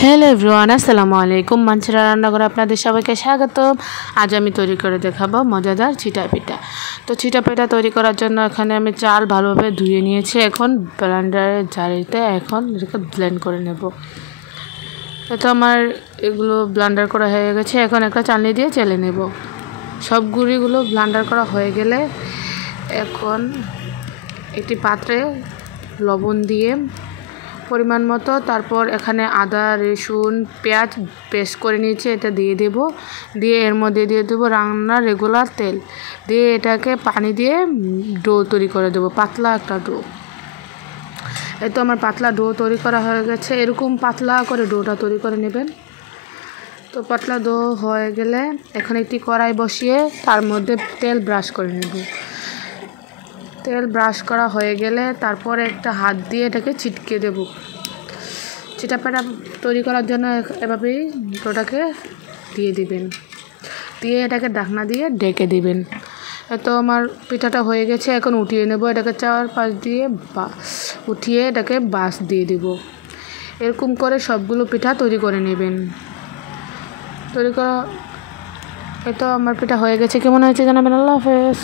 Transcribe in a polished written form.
Hello everyone, আসসালামু আলাইকুম। মানচিরা রান্নাঘরে আপনাদের সবাইকে স্বাগতম। আজ আমি তৈরি করে দেখাবো মজাদার চিটা পিঠা। তো চিটা পিঠা তৈরি করার জন্য এখানে আমি চাল ভালোভাবে ধুয়ে নিয়েছি। এখন ব্লেন্ডারের জারিতে এটাকে ব্লেন্ড করে নেব। তো আমার এগুলো ব্লেন্ডার করা হয়ে গেছে। এখন একটা চালনি দিয়ে চেলে নেব। সব গুঁড়িগুলো ব্লেন্ডার করা হয়ে গেলে এখন একটি পাত্রে লবণ দিয়ে পরিমাণ মতো, তারপর এখানে আদা রসুন পেঁয়াজ পেস্ট করে নিয়েছি, এটা দিয়ে দেব। দিয়ে এর মধ্যে দিয়ে দেবো রান্নার রেগুলার তেল, দিয়ে এটাকে পানি দিয়ে ডো তৈরি করে দেবো, পাতলা একটা ডো। এই তো আমার পাতলা ডো তৈরি করা হয়ে গেছে। এরকম পাতলা করে ডোটা তৈরি করে নেবেন। তো পাতলা ডো হয়ে গেলে এখন একটি কড়াই বসিয়ে তার মধ্যে তেল ব্রাশ করে নেব। তেল ব্রাশ করা হয়ে গেলে তারপরে একটা হাত দিয়ে এটাকে ছিটকে দেব। চিটাপিঠা তৈরি করার জন্য এভাবেই ডোটাকে দিয়ে দিবেন, দিয়ে এটাকে ঢাকনা দিয়ে ঢেকে দিবেন। তো আমার পিঠাটা হয়ে গেছে। এখন উঠিয়ে নেব। এটাকে চারপাশ দিয়ে উঠিয়ে এটাকে বাস দিয়ে দিব। এরকম করে সবগুলো পিঠা তৈরি করে নেবেন। তৈরি করা এই তো আমার পিঠা হয়ে গেছে। কেমন হয়েছে জানাবেন। আল্লাহ হাফেজ।